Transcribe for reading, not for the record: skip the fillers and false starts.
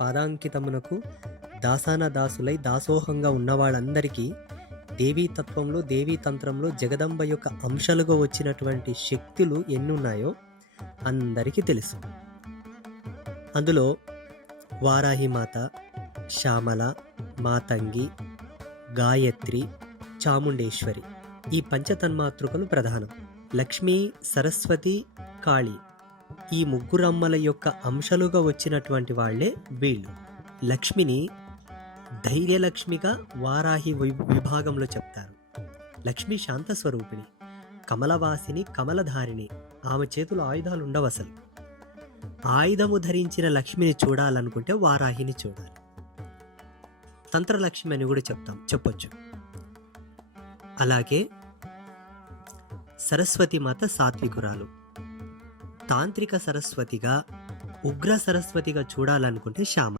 పాదాంకితమునకు దాసాన దాసులై దాసోహంగా ఉన్న వాళ్ళందరికీ దేవీ తత్వంలో, దేవీ తంత్రంలో జగదంబ యొక్క అంశాలుగా వచ్చినటువంటి శక్తులు ఎన్నున్నాయో అందరికీ తెలుసు. అందులో వారాహిమాత, శ్యామల, మాతంగి, గాయత్రి, చాముండేశ్వరి ఈ పంచతన్మాతృకలు ప్రధానం. లక్ష్మీ, సరస్వతి, కాళీ ఈ ముగ్గురమ్మల యొక్క అంశాలుగా వచ్చినటువంటి వాళ్లే వీళ్ళు. లక్ష్మిని ధైర్యలక్ష్మిగా వారాహి విభాగంలో చెప్తారు. లక్ష్మి శాంత స్వరూపిణి, కమలవాసిని, కమలధారిణి. ఆమె చేతులు ఆయుధాలు ఉండవు. అసలు ఆయుధము ధరించిన లక్ష్మిని చూడాలనుకుంటే వారాహిని చూడాలి. తంత్రలక్ష్మి అని కూడా చెప్పొచ్చు. అలాగే సరస్వతి మాత సాత్వికురాలు, తాంత్రిక సరస్వతిగా, ఉగ్ర సరస్వతిగా చూడాలనుకుంటే శ్యామ.